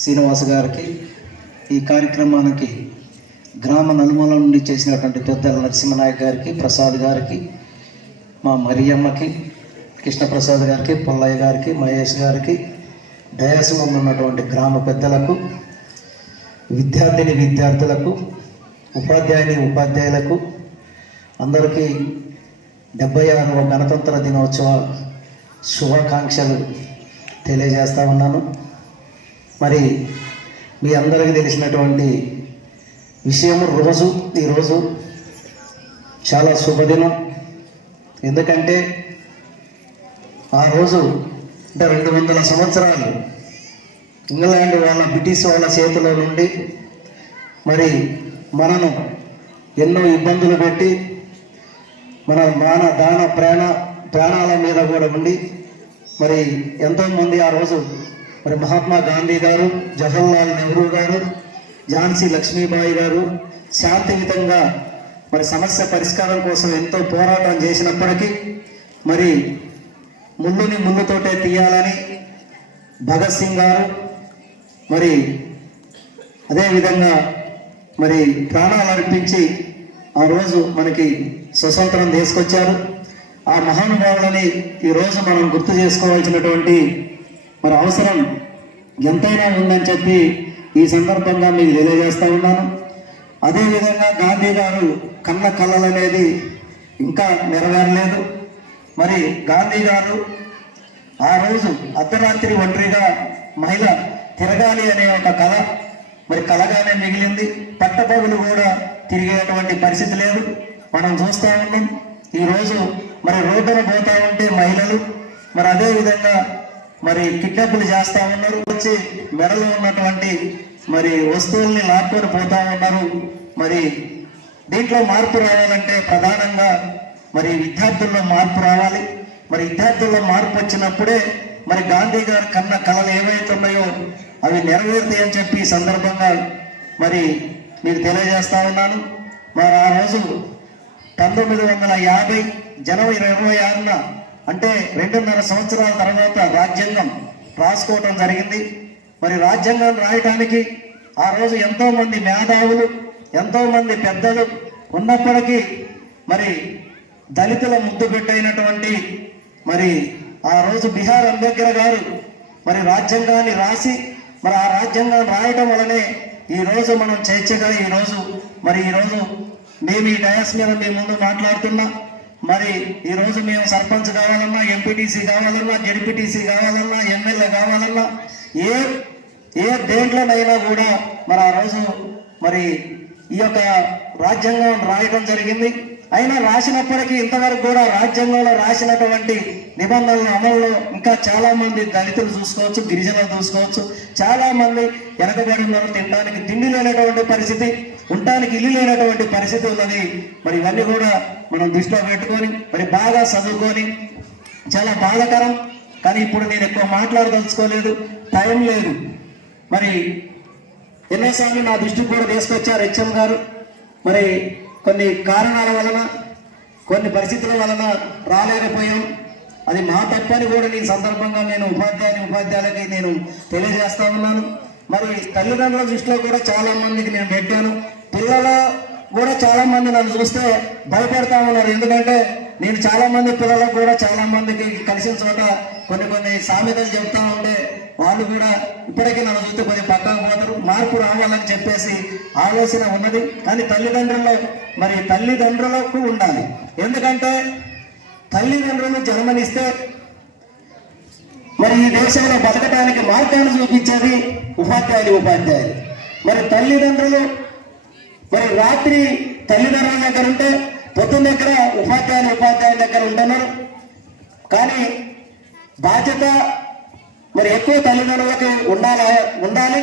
శ్రీనివాస్ గారికి ఈ కార్యక్రమానికి గ్రామ నలుమల నుండి చేసినటువంటి పెద్దల నరసింహనాయక్ గారికి ప్రసాద్ గారికి మా మరియమ్మకి కృష్ణప్రసాద్ గారికి పుల్లయ్య గారికి మహేష్ గారికి డయాసులో ఉన్నటువంటి గ్రామ పెద్దలకు విద్యార్థిని విద్యార్థులకు ఉపాధ్యాయుని ఉపాధ్యాయులకు అందరికీ డెబ్బై ఆరవ గణతంత్ర దినోత్సవ శుభాకాంక్షలు తెలియజేస్తా ఉన్నాను. మరి మీ అందరికీ తెలిసినటువంటి విషయం రోజు ఈరోజు చాలా శుభదినం. ఎందుకంటే ఆ రోజు అంటే రెండు వందల సంవత్సరాలు ఇంగ్లాండ్ వాళ్ళ బ్రిటిష్ వాళ్ళ చేతిలో నుండి మరి మనను ఎన్నో ఇబ్బందులు పెట్టి మన మాన దాన ప్రాణ ప్రాణాల మీద కూడా ఉండి మరి ఎంతోమంది ఆ రోజు మరి మహాత్మా గాంధీ గారు జవహర్లాల్ నెహ్రూ గారు ఝాన్సీ లక్ష్మీబాయి గారు శాంతియుతంగా మరి సమస్య పరిష్కారం కోసం ఎంతో పోరాటం చేసినప్పటికీ మరి ముళ్ళుని ముళ్ళుతోటే తీయాలని భగత్ సింగ్ గారు మరి అదేవిధంగా మరి ప్రాణాలు అర్పించి ఆ రోజు మనకి స్వతంత్రం తీసుకొచ్చారు. ఆ మహానుభావులని ఈరోజు మనం గుర్తు చేసుకోవాల్సినటువంటి మరి అవసరం ఎంతైనా ఉందని చెప్పి ఈ సందర్భంగా మీకు తెలియజేస్తూ ఉన్నాను. అదేవిధంగా గాంధీ గారు కన్న కళలు అనేది ఇంకా నెరవేరలేదు. మరి గాంధీ గారు ఆ రోజు అర్ధరాత్రి ఒంటరిగా మహిళ తిరగాలి అనే ఒక కళ మరి కళగానే మిగిలింది. పట్టపగులు కూడా తిరిగేటువంటి పరిస్థితి లేదు. మనం చూస్తూ ఉన్నాం. ఈరోజు మరి రోడ్డున పోతా ఉంటే మహిళలు మరి అదే విధంగా మరి కిడ్నాప్లు చేస్తా ఉన్నారు వచ్చి మెడలో ఉన్నటువంటి మరి వస్తువుల్ని లాక్కొని పోతా ఉన్నారు. మరి దీంట్లో మార్పు రావాలంటే ప్రధానంగా మరి విద్యార్థుల్లో మార్పు రావాలి. మరి విద్యార్థుల్లో మార్పు వచ్చినప్పుడే మరి గాంధీ గారు కన్న కళలు ఏవైతే ఉన్నాయో అవి నెరవేరుతాయి అని చెప్పి సందర్భంగా మరి మీకు తెలియజేస్తా ఉన్నాను. మరి ఆ రోజు పంతొమ్మిది వందల యాభై జనవరి ఇరవై ఆరున అంటే రెండున్నర సంవత్సరాల తర్వాత రాజ్యాంగం రాసుకోవటం జరిగింది. మరి రాజ్యాంగం రాయటానికి ఆ రోజు ఎంతో మంది మేధావులు ఎంతో మంది పెద్దలు ఉన్నప్పటికీ మరి దళితుల ముద్దు పెట్టైనటువంటి మరి ఆ రోజు బిహార్ అంబేద్కర్ గారు మరి రాజ్యాంగాన్ని రాసి మరి ఆ రాజ్యాంగం రాయటం వలనే ఈ రోజు మనం చర్చగా ఈ రోజు మరి ఈరోజు మేము ఈ డయాస్ మీద మీ ముందు మాట్లాడుతున్నా. మరి ఈ రోజు మేము సర్పంచ్ కావాలన్నా ఎంపీటీసీ కావాలన్నా జడ్పీటీసీ కావాలన్నా ఎమ్మెల్యే కావాలన్నా ఏ ఏ దేంట్లోనైనా కూడా మరి ఆ రోజు మరి ఈ యొక్క రాజ్యాంగం రాయడం జరిగింది. అయినా రాసినప్పటికీ ఇంతవరకు కూడా రాజ్యాంగంలో రాసినటువంటి నిబంధనల అమల్లో ఇంకా చాలా మంది దళితులు చూసుకోవచ్చు గిరిజనులు చూసుకోవచ్చు. చాలా మంది వెనకబడి ఉన్నారు తినడానికి తిండి లేనటువంటి పరిస్థితి. ఉండటానికి ఇల్లు లేనటువంటి పరిస్థితి ఉన్నది. మరి ఇవన్నీ కూడా మనం దృష్టిలో పెట్టుకొని మరి బాగా చదువుకొని చాలా బాధాకరం. కానీ ఇప్పుడు నేను ఎక్కువ మాట్లాడదలుచుకోలేదు. టైం లేదు. మరి ఎన్నోసార్లు నా దృష్టికి కూడా తీసుకొచ్చారు హెచ్ఎం గారు. మరి కొన్ని కారణాల వలన కొన్ని పరిస్థితుల వలన రాలేకపోయాం. అది మా తప్పని కూడా ఈ సందర్భంగా నేను ఉపాధ్యాయుని ఉపాధ్యాయులకి నేను తెలియజేస్తా ఉన్నాను. మరి తల్లిదండ్రుల దృష్టిలో కూడా చాలా మందికి నేను పెట్టాను. పిల్లలు కూడా చాలా మంది నన్ను చూస్తే భయపడతా ఉన్నారు. ఎందుకంటే నేను చాలా మంది పిల్లలకు కూడా చాలా మందికి కలిసిన చోట కొన్ని కొన్ని సామెతలు చెప్తా ఉంటే వాళ్ళు కూడా ఇప్పటికీ నన్ను చూస్తే కొంచెం పక్కకు పోతారు. మార్పు రావాలని చెప్పేసి ఆలోచన ఉన్నది. కానీ తల్లిదండ్రుల్లో మరి తల్లిదండ్రులకు ఉండాలి. ఎందుకంటే తల్లిదండ్రులు జన్మనిస్తే మరి ఈ దేశంలో బతకడానికి మార్గాన్ని చూపించేది ఉపాధ్యాయులు ఉపాధ్యాయులు. మరి తల్లిదండ్రులు మరి రాత్రి తల్లిదండ్రుల దగ్గర ఉంటే పొద్దున్న దగ్గర ఉపాధ్యాయులు ఉపాధ్యాయుల దగ్గర ఉంటున్నారు కానీ బాధ్యత మరి ఎక్కువ తల్లిదండ్రులకి ఉండాలి ఉండాలి.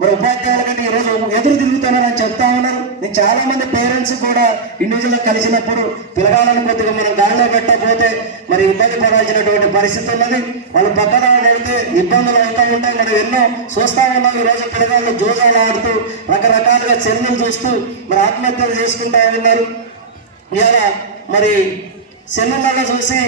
మరి ఉపాధ్యాయుల కంటే ఈరోజు ఎదురు తిరుగుతున్నారని చెప్తా ఉన్నారు నేను చాలా మంది పేరెంట్స్ కూడా ఇండివిజువల్ కలిసినప్పుడు పిలగాలని కొద్దిగా మనం గాలిలో పెట్టకపోతే మరి ఇబ్బంది పడాల్సినటువంటి పరిస్థితి ఉన్నది. వాళ్ళు పక్కన వెళ్తే ఇబ్బందులు అవుతూ ఉంటాయి. మనం ఎన్నో చూస్తా ఉన్నాం. ఈరోజు పిల్లగాళ్ళు జోజాలు ఆడుతూ రకరకాలుగా చర్యలు చూస్తూ మరి ఆత్మహత్యలు చేసుకుంటా ఉన్నారు. ఇలా మరి సెల్లులలో చూసి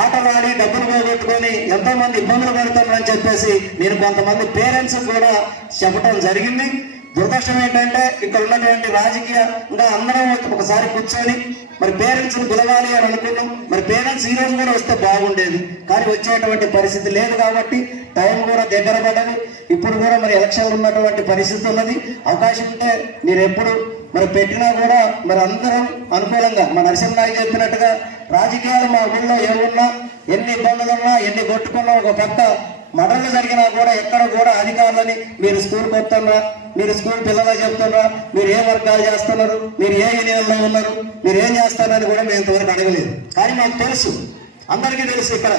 ఆటలు ఆడి డబ్బులు పోగొట్టుకొని ఎంతో మంది ఇబ్బందులు పడుతున్నారని చెప్పేసి నేను కొంతమంది పేరెంట్స్ కూడా చెప్పడం జరిగింది. దురదృష్టం ఏంటంటే ఇక్కడ ఉన్నటువంటి రాజకీయంగా అందరం ఒకసారి కూర్చొని మరి పేరెంట్స్ పిలవాలి అని అనుకున్నాం. మరి పేరెంట్స్ ఈ రోజు కూడా వస్తే బాగుండేది. కానీ వచ్చేటువంటి పరిస్థితి లేదు కాబట్టి టైం కూడా దగ్గర పడదు. ఇప్పుడు కూడా మరి ఎలక్షన్లు ఉన్నటువంటి పరిస్థితి ఉన్నది. అవకాశం ఉంటే మీరు ఎప్పుడు మరి పెట్టినా కూడా మరి అందరం అనుకూలంగా మా నరసింహనాయక్ చెప్పినట్టుగా రాజకీయాలు మా ఊళ్ళో ఏమున్నా ఎన్ని ఇబ్బందులు ఉన్నా ఎన్ని కొట్టుకున్నా ఒక పక్క మడలు జరిగినా కూడా ఎక్కడ కూడా అధికారులని మీరు స్కూల్కి వస్తున్నా మీరు స్కూల్ పిల్లలు చెప్తున్నా మీరు ఏ వర్గాలు చేస్తున్నారు మీరు ఏ యూనియన్లో ఉన్నారు మీరు ఏం చేస్తున్నారని కూడా మేము ఇంతవరకు అడగలేదు. కానీ మాకు తెలుసు. అందరికీ తెలుసు ఇక్కడ.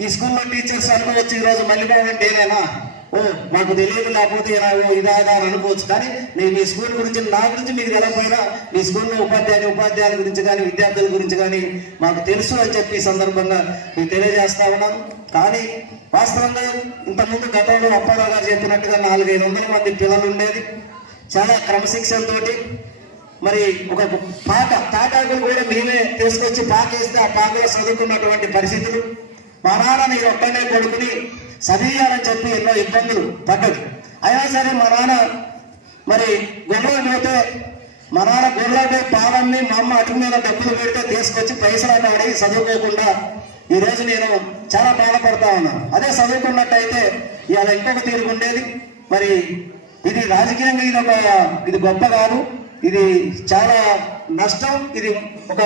ఈ స్కూల్లో టీచర్స్ అనుభవించి ఈరోజు మళ్ళీ నేనేనా ఓ మాకు తెలియదు లేకపోతే ఇలాగో అని అనుకోవచ్చు. కానీ నేను మీ స్కూల్ గురించి నా గురించి మీకు తెలకపోయినా మీ స్కూల్లో ఉపాధ్యాయుని ఉపాధ్యాయుల గురించి కానీ విద్యార్థుల గురించి కానీ మాకు తెలుసు అని చెప్పి సందర్భంగా మీకు తెలియజేస్తా ఉన్నాను. కానీ వాస్తవంగా ఇంతకుముందు గతంలో అప్పారావు గారు చెప్పినట్టుగా నాలుగైదు వందల మంది పిల్లలు ఉండేది. చాలా క్రమశిక్షణతోటి మరి ఒక పాక తాటాకులు కూడా మేమే తీసుకొచ్చి పాకేస్తే ఆ పాకలో చదువుకున్నటువంటి పరిస్థితులు. మా నాన్న నేను ఒక్కనే కొడుకుని చదివేయాలని చెప్పి ఎన్నో ఇబ్బందులు పడ్డది అయినా సరే మా నాన్న మరి గొడవ పోతే మా నాన్న గొడవపై పాలన్నీ మా అమ్మ అటు మీద డబ్బులు పెడితే తీసుకొచ్చి పైసలు అడిగి చదువుకోకుండా ఈ రోజు నేను చాలా బాధపడతా ఉన్నాను అదే చదువుకున్నట్టయితే ఇవాళ ఇంకొక తీరుకుండేది మరి ఇది రాజకీయంగా ఇది ఒక ఇది గొప్ప కాదు. ఇది చాలా నష్టం. ఇది ఒక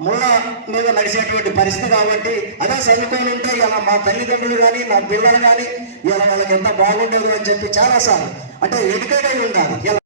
మూల మీద నడిచేటువంటి పరిస్థితి కాబట్టి అదే చదువుకొని ఉంటే ఇలా మా తల్లిదండ్రులు కానీ నా పిల్లలు కానీ ఇలా వాళ్ళకి ఎంత బాగుండదు అని చెప్పి చాలా సార్లు అంటే అయి ఉండాలి.